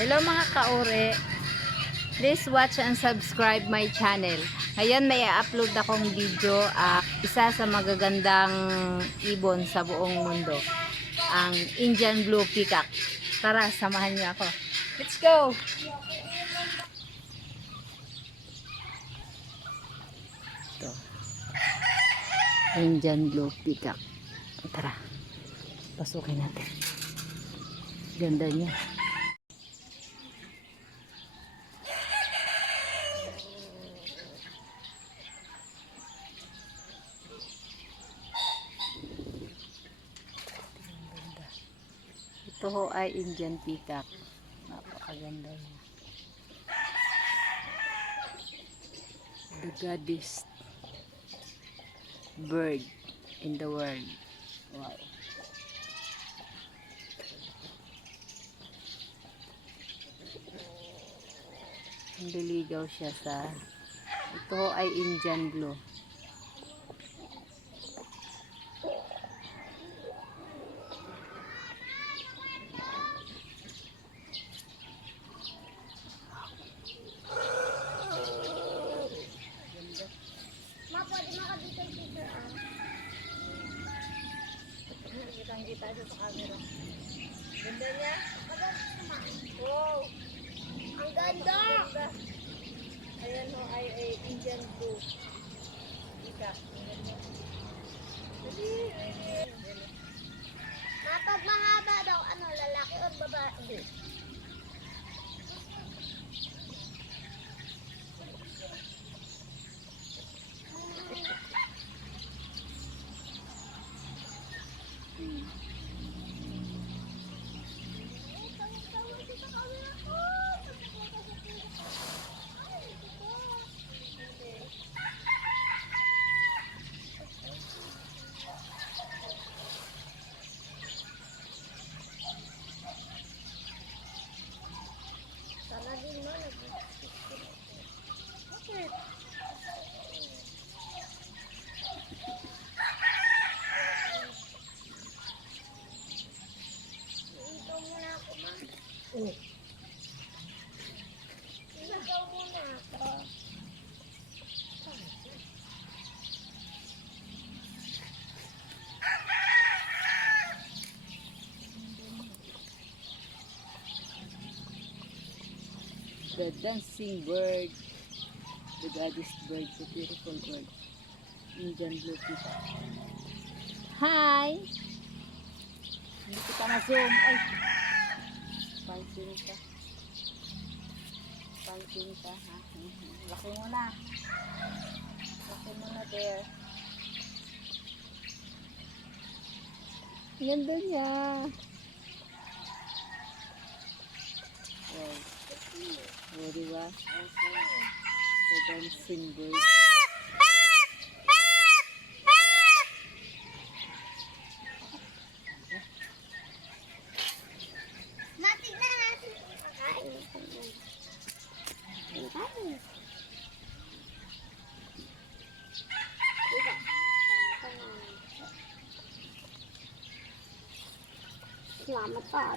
Hello mga kaore, please watch and subscribe my channel. Ngayon may upload akong video, isa sa magagandang ibon sa buong mundo, ang Indian Blue Peacock. Tara, samahan niyo ako. Let's go! Ito. Indian Blue Peacock. Tara, pasukin natin. Ganda niya. Ito ho ay Indian Peacock. Napakaganda niya. The goddess bird in the world. Wow. Nililigaw siya sa, ito ho ay Indian Blue. Ma, pwede makadito yung picture, ah. Kitang-kita dito sa camera. Ganda niya? Maganda naman. Wow! Ang ganda! Ayan ho, ay Indian Blue. Ika. Kapag mahaba daw, ano, lalaki o babae? Sana din mo, bakit? Ito muna ako, ma. Ito muna ako. The dancing bird, the goddess bird, the beautiful bird, Indian Blue Peacock. Hi! Hindi kita na-zoom. Ay! Pansin ka. Pansin ka, ha? Laki mo na. Laki mo na there. Ganda niya. Wow. O, diba? The dancing bird. Matignan natin kung kakain. Kakain. Salamat pa.